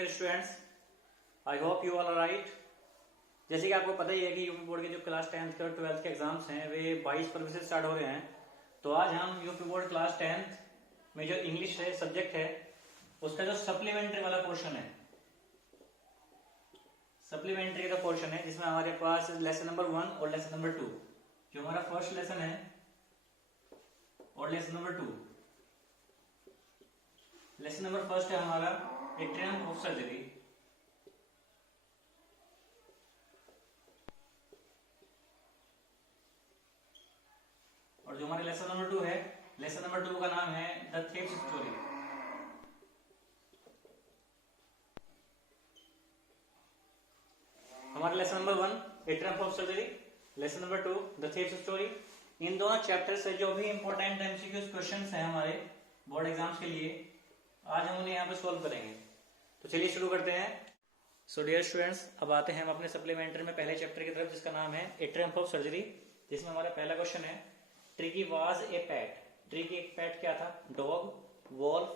Dear students, I hope you all are right. जैसे कि आपको पता ही है कि यूपी बोर्ड के जो क्लास 10th और 12th के एग्जाम्स हैं वे 22 फरवरी से स्टार्ट हो रहे हैं। तो आज हम यूपी बोर्ड क्लास 10th में जो इंग्लिश है सब्जेक्ट है उसका जो सप्लीमेंट्री वाला पोर्शन है, सप्लीमेंट्री का पोर्शन है जिसमें हमारे पास लेसन नंबर 1 और लेसन नंबर 2, जो हमारा फर्स्ट लेसन है और lesson number 2। Lesson number first है हमारा एट्रियम ऑफ सर्जरी, और जो हमारे लेसन नंबर 2 है, लेसन नंबर 2 का नाम है द थेब्स स्टोरी। हमारा lesson number 1 a triumph of surgery, lesson number 2 the thieves story. इन दोनों चैप्टर से जो भी इंपॉर्टेंट एमसीक्यूज क्वेश्चंस हैं हमारे बोर्ड एग्जाम्स के लिए, आज हम उन्हें यहाँ पे सॉल्व करेंगे। तो चलिए शुरू करते हैं। सो डियर स्टूडेंट्स, अब आते हैं हम अपने सप्लीमेंट्री में पहले चैप्टर की तरफ, जिसका नाम है एट्रियम ऑफ सर्जरी, जिसमें हमारा पहला क्वेश्चन है Tricki was a pet. Tricki एक पैट क्या था? Dog, wolf,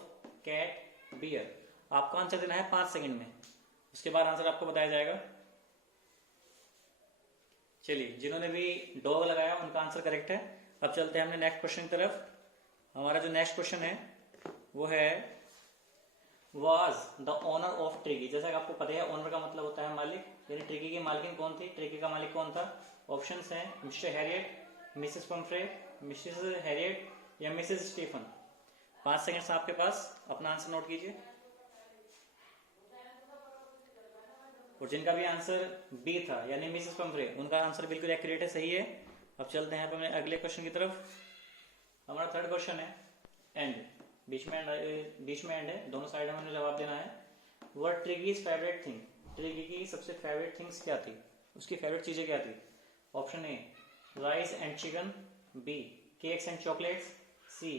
cat, bear. आपको आंसर देना है 5 सेकंड में, उसके बाद आंसर आपको बताया जाएगा। चलिए, जिन्होंने भी डॉग लगाया उनका आंसर करेक्ट है। अब चलते हैं हमने नेक्स्ट क्वेश्चन की तरफ। हमारा जो नेक्स्ट क्वेश्चन है वो है was the owner of tricky. जैसा कि आपको पता है ओनर का मतलब होता है मालिक, यानी ट्रिकी की मालकिन कौन थी? ट्रिकी का मालिक कौन था? ऑप्शंस हैं mister Harriet, Mrs Pomfrey, Mrs Harriet या मिसेस स्टीफन। 5 सेकंड्स आपके पास, अपना आंसर नोट कीजिए। और जिनका भी आंसर बी था यानी मिसेस पंफ्रे, उनका आंसर बिल्कुल एक्यूरेट है, सही है। अब चलते हैं अपने अगले क्वेश्चन की तरफ। हमारा थर्ड क्वेश्चन है एंड, बीच में एंड है, दोनों साइड में हमें जवाब देना है। What ट्रिकीज favourite thing. ट्रिकी की सबसे फेवरेट थिंग्स क्या थी, उसकी फेवरेट चीजें क्या थी? Option A rice and chicken, B cakes and chocolates, C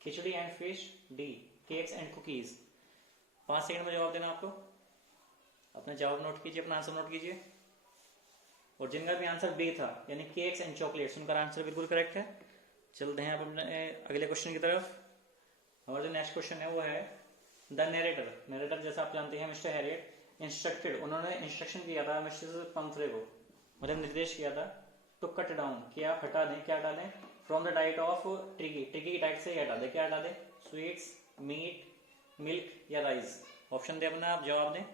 khichdi and fish, D cakes and cookies. 5 second में जवाब देना आपको। अपना जवाब नोट कीजिए, अपना आंसर नोट कीजिए। और जिनका भी आंसर बी था यानी केक्स एंड चॉकलेट्स, उनका आंसर बिल्कुल करेक्ट है। चलते हैं आप अपने अगले क्वेश्चन की तरफ। हमारा जो नेक्स्ट क्वेश्चन है वो है द नरेटर। नरेटर जैसा आप जानते हैं मिस्टर हैरियट इंस्ट्रक्टेड, उन्होंने इंस्ट्रक्शन किया था मिस्टर पंफ्रे को, मतलब निर्देश किया था टू कट डाउन, कि आप हटा दें, क्या हटा दें? From the diet of tricky, tricky की डाइट से हटा दें, क्या हटा दें? स्वीट्स, मीट, मिल्क या राइस। ऑप्शन दे अपना, आप जवाब दें।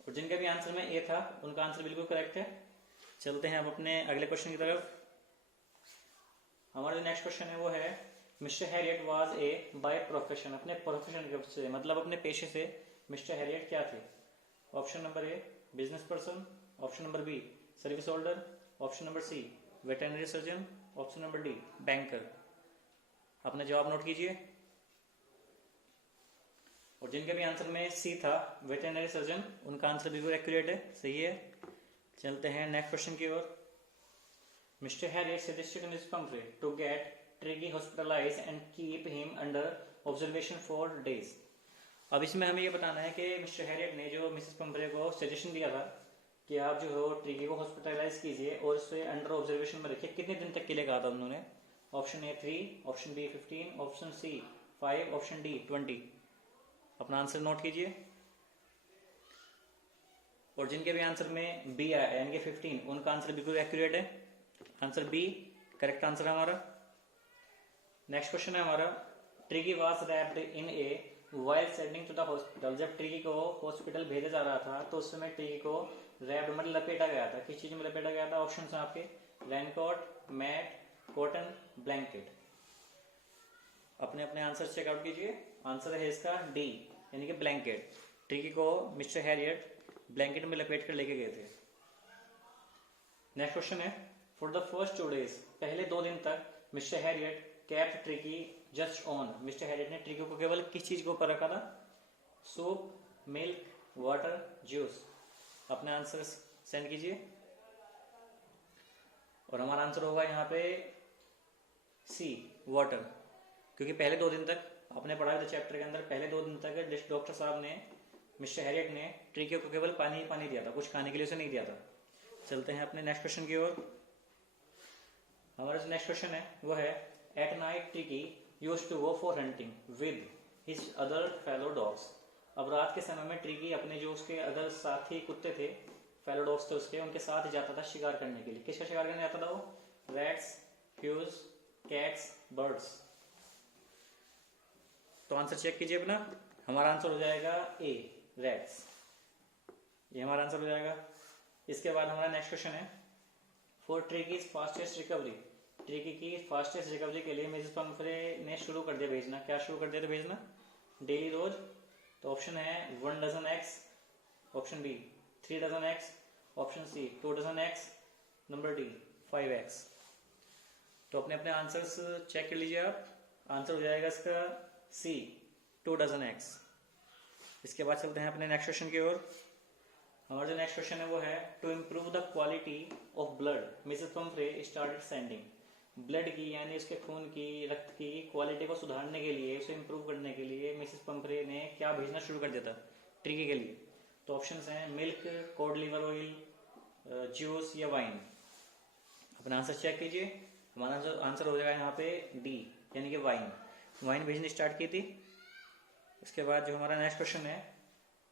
और जिनके भी आंसर में ए था उनका आंसर बिल्कुल करेक्ट है। चलते हैं अब अपने अगले क्वेश्चन की तरफ। हमारा जो नेक्स्ट क्वेश्चन है वो है Mr Herriot was a by profession. अपने प्रोफेशन से मतलब अपने पेशे से मिस्टर हैरियट क्या थे? Option number A business person, option number B service holder, option number C veterinary surgeon, option number D banker. अपना जवाब नोट कीजिए। और जिनके भी आंसर में सी था वेटरनरी सर्जन, उनका आंसर बिल्कुल एक्यूरेट है, सही है। चलते हैं नेक्स्ट क्वेश्चन की ओर। Mister Herriot suggested miss Pumphrey to get Tricki hospitalize and keep him under observation for days. अब इसमें हमें ये बताना है कि मिस्टर हैरियट ने जो मिसेस पंफ्रे को सजेशन दिया था कि आप जो हो ट्रिकी को हॉस्पिटलाइज कीजिए और उसे अंडर ऑब्जर्वेशन में रखिए, कितने दिन तक के लिए कहा था उन्होंने? Option A 3, option B 15, option C 5, option D 20। अपना आंसर नोट कीजिए। और जिनके भी आंसर में बी आया यानी कि 15, उनका आंसर बिल्कुल एक्यूरेट है, आंसर बी करेक्ट आंसर है हमारा। नेक्स्ट क्वेश्चन है हमारा Tricki was wrapped in a while sending to the hospital. जब ट्रिकी को हॉस्पिटल भेजा जा रहा था तो उस समय ट्रिकी को रैप्ड मतलब लपेटा गया था, किस चीज में लपेटा गया था? ऑप्शन है आपके रेनकोट, मैट, कॉटन, ब्लैंकेट। अपने अपने आंसर चेकआउट कीजिए। आंसर है इसका डी यानी कि ब्लैंकेट। ट्रिकी को मिस्टर हैरियट ब्लैंकेट में लपेट कर लेके गए थे। नेक्स्ट क्वेश्चन है फॉर द फर्स्ट 2 डेज, पहले 2 दिन तक mister Harriet kept tricky just on. Mister Harriet ने ट्रिकी को केवल किस चीज के ऊपर रखा था? Soup, milk, water, juice. अपने आंसर सेंड कीजिए। और हमारा आंसर होगा यहाँ पे सी वाटर, क्योंकि पहले 2 दिन तक आपने पढ़ा था चैप्टर के अंदर, पहले 2 दिन तक डॉक्टर साहब ने मिस्टर हैरियट ने ट्रिकी को केवल पानी ही पानी दिया था, कुछ खाने के लिए उसे नहीं दिया था। चलते हैं अपने नेक्स्ट क्वेश्चन की ओर। हमारा जो नेक्स्ट क्वेश्चन है वो है at night Tricki used to go for hunting with his other fellow dogs. अब रात के समय में ट्रिकी अपने जो उसके अदर साथी कुत्ते थे, फेलो डॉग्स थे उसके, उनके साथ जाता था शिकार करने के लिए। किसका शिकार करने जाता था वो? Rats, huge, cats, birds. तो आंसर चेक कीजिए अपना। हमारा आंसर हो जाएगा ए, रैट्स। ये हमारा आंसर हो जाएगा। इसके बाद हमारा नेक्स्ट क्वेश्चन है, फॉर ट्रिकीज फास्टेस्ट रिकवरी, ट्रिकी की फास्टेस्ट रिकवरी के लिए मिसेस पंफ्रे ने शुरू कर दिया भेजना। क्या शुरू कर दिया था भेजना? डेली रोज। तो ऑप्शन है 1 dozen eggs, option B 3 dozen eggs, option C 2 dozen eggs, number D 5 eggs. तो अपने अपने आंसर्स चेक कर लीजिए आप। आंसर हो जाएगा इसका सी, 2 डजन एग्स। इसके बाद चलते हैं अपने नेक्स्ट क्वेश्चन की ओर। हमारा जो नेक्स्ट क्वेश्चन है वो है, to improve the quality of blood Mrs Pumphrey started sending. Blood की यानी उसके खून की, रक्त की क्वालिटी को सुधारने के लिए, उसे इम्प्रूव करने के लिए मिसेस पंफ्रे ने क्या भेजना शुरू कर दिया था ट्रिकी के लिए? तो ऑप्शंस हैं milk, code liver oil, juice या वाइन। अपना आंसर चेक कीजिए। हमारा जो आंसर हो जाएगा यहाँ पे डी, यानी कि वाइन। वाइन भेजनी स्टार्ट की थी। इसके बाद जो हमारा नेक्स्ट क्वेश्चन है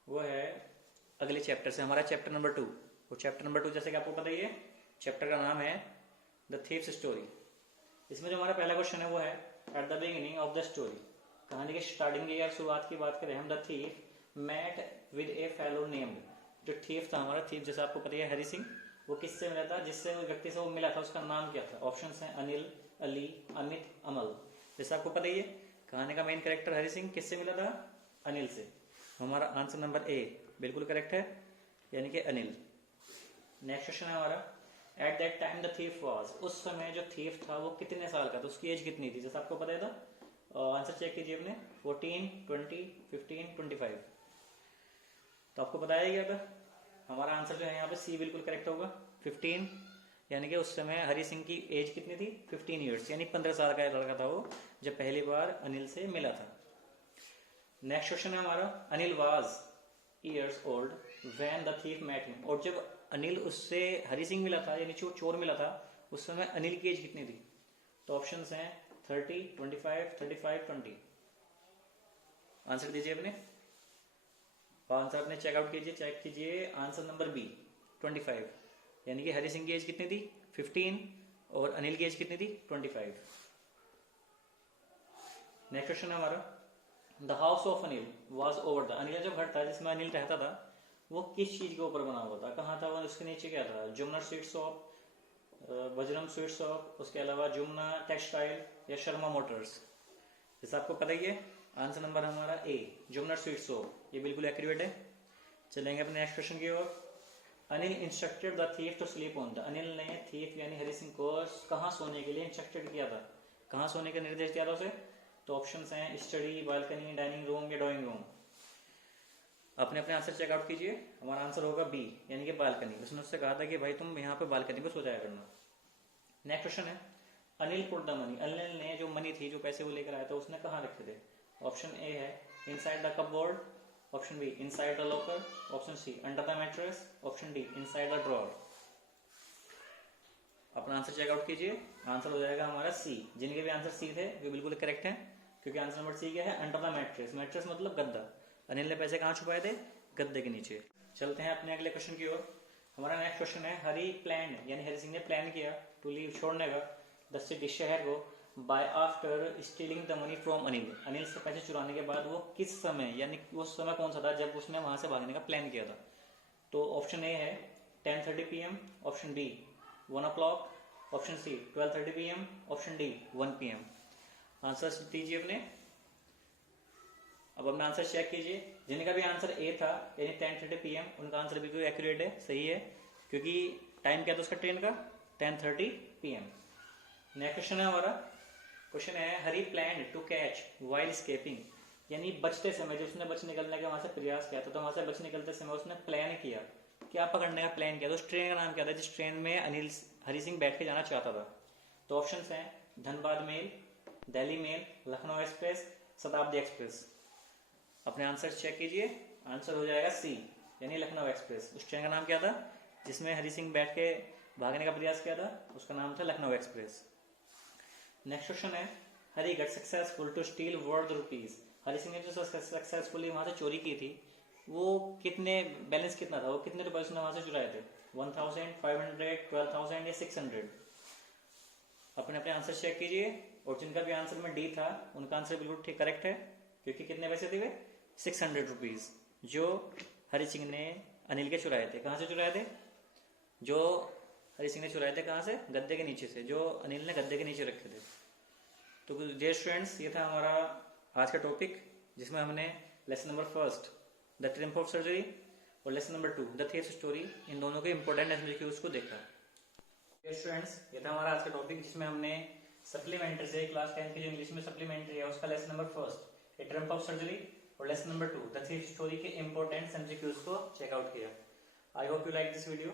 वो है अगले चैप्टर से, हमारा चैप्टर नंबर 2। वो चैप्टर नंबर 2 जैसे कि आपको पता ही है, चैप्टर का नाम है द थीफ्स स्टोरी। इसमें जो हमारा पहला क्वेश्चन है वो है, at the beginning of the story, कहानी के स्टार्टिंग की या शुरुआत की बात करें हम, the thief met with a fellow named. जो थीफ था हमारा, थीफ जैसे आपको पता है हरी सिंह, वो किससे मिला था? जिससे वो व्यक्ति से वो मिला था उसका नाम क्या था? ऑप्शंस हैं अनिल, अली, अमित, अमल। जैसे आपको पता ही है कहानी का मेन कैरेक्टर हरी सिंह किससे मिला था? अनिल से। हमारा आंसर नंबर ए बिल्कुल करेक्ट है, यानी कि अनिल। नेक्स्ट क्वेश्चन है हमारा, at that time the thief was, उस समय जो थीफ था वो कितने साल का था, उसकी एज कितनी थी? जैसे आपको पता है था। आंसर चेक कीजिए अपने, 14, 20, 15, 25। तो आपको बताया गया था। हमारा आंसर जो है यहाँ पे सी बिल्कुल करेक्ट होगा, 15। यानी कि उस समय हरी सिंह की एज कितनी थी? 15 ईयर्स, यानी 15 साल का लड़का था वो जब पहली बार अनिल से मिला था। नेक्स्ट क्वेश्चन है हमारा, Anil was years old when the thief met him. और जब अनिल उससे हरी सिंह मिला था, यानी चोर मिला था, उस समय अनिल की एज कितनी थी? तो ऑप्शंस हैं 30, 25, 35, 20। आंसर दीजिए अपने। आंसर अपने चेकआउट कीजिए, चेक कीजिए। आंसर नंबर बी 25, यानी कि हरी सिंह की एज कितनी थी? 15 और अनिल की एज कितनी थी? 25। नेक्स्ट क्वेश्चन है हमारा, the house of Anil was over the, Anil का जो घर था जिसमें अनिल रहता था वो किस चीज के ऊपर बना हुआ था? कहाँ था वो? उसके नीचे क्या था? Jumna sweet shop, Vajram sweet shop, उसके अलावा जुमना टेक्सटाइल या शर्मा मोटर्स। जैसा आपको पता ही है, आंसर नंबर हमारा ए, जुमना स्वीट शॉप। ये बिल्कुल एक्यूरेट है। चलेंगे अपने नेक्स्ट क्वेश्चन की ओर। Anil instructed the thief to sleep on the, Anil ने थीफ यानी हरी सिंह को कहाँ सोने के लिए इंस्ट्रक्टेड किया था? कहाँ सोने का निर्देश दिया था उसे? तो ऑप्शंस हैं स्टडी, बालकनी, डाइनिंग रूम या ड्राइंग रूम। अपने अपने आंसर चेकआउट कीजिए। हमारा आंसर होगा बी, यानी कि बालकनी। उसने उससे कहा था कि भाई तुम यहाँ पे बालकनी पे सो जाया करना। नेक्स्ट क्वेश्चन है, Anil put the money, Anil ने जो मनी थी, जो पैसे वो लेकर आया था, उसने कहाँ रखे थे? ऑप्शन ए है inside the cupboard, option B inside the locker, option C under the mattress, option D inside the drawer. अपना आंसर चेकआउट कीजिए। आंसर हो जाएगा हमारा सी। जिनके भी आंसर सी थे वे बिल्कुल करेक्ट हैं, क्योंकि आंसर नंबर सी क्या है? Under the mattress. मैट्रेस मतलब गद्दा। अनिल ने पैसे कहाँ छुपाए थे? गद्दे के नीचे। चलते हैं अपने अगले क्वेश्चन की ओर। हमारा नेक्स्ट क्वेश्चन है, हरी प्लान, यानी हरी सिंह ने प्लान किया टू लीव, छोड़ने का, द सिटी, शहर को, by after stealing the money from Anil, Anil से पैसे चुराने के बाद। वो किस समय, यानी वो समय कौन सा था जब उसने वहां से भागने का प्लान किया था? तो ऑप्शन ए है 10:30 PM, option B 1 o'clock, option C 12:30 PM, option D 1 PM। Answer दीजिए अपने। अब अपना आंसर चेक कीजिए। जिनका भी आंसर ए था, यानी 10:30 PM, उनका आंसर बिल्कुल एक्यूरेट है, सही है, क्योंकि टाइम क्या था उसका ट्रेन का? 10:30 PM। नेक्स्ट क्वेश्चन है हमारा, क्वेश्चन है, Hari plan to catch while escaping, यानी बचते समय, जब उसने बच निकलने का वहां से प्रयास किया था, तो वहां से बच निकलते समय उसने प्लान किया, क्या पकड़ने का प्लान किया था? उस ट्रेन का नाम क्या था जिस ट्रेन में अनिल हरी सिंह बैठ के जाना चाहता था? तो ऑप्शंस हैं Dhanbad mail, Delhi mail, Lucknow express, Shatabdi express. अपने आंसर चेक कीजिए। आंसर हो जाएगा सी, यानी लखनऊ एक्सप्रेस। उस ट्रेन का नाम क्या था जिसमें हरी सिंह बैठ के भागने का प्रयास किया था? उसका नाम था लखनऊ एक्सप्रेस। नेक्स्ट क्वेश्चन है, Hari got successful to steal worth rupees Hari Singh ने जो सक्सेसफुली वहां से चोरी की थी, वो कितने बैलेंस कितना था, वो कितने रुपए उसने वहां से चुराए थे? 1000, 500, 12,000 या 600? अपने अपने आंसर चेक कीजिए। और जिनका भी आंसर में डी था उनका आंसर बिल्कुल ठीक करेक्ट है, क्योंकि कितने पैसे थे वे? 600 रुपीज, जो हरि सिंह ने अनिल के चुराए थे। कहाँ से चुराए थे? जो हरि सिंह ने चुराए थे कहाँ से? गद्दे के नीचे से, जो अनिल ने गद्दे के नीचे रखे थे। तो डियर स्टूडेंट्स, ये था हमारा आज का टॉपिक, जिसमें हमने lesson number first the triumph of surgery और lesson number 2 the thieves story, इन दोनों के इंपॉर्टेंट एमसीक्यूज को देखा। डियर स्टूडेंट्स, ये था हमारा आज का टॉपिक, जिसमें हमने सप्लीमेंट्री से क्लास 10 की जो इंग्लिश में सप्लीमेंट्री है उसका lesson number first a triumph of surgery और lesson number 2 the thieves story के इंपॉर्टेंट एमसीक्यूज को चेकआउट किया। I hope you like this video.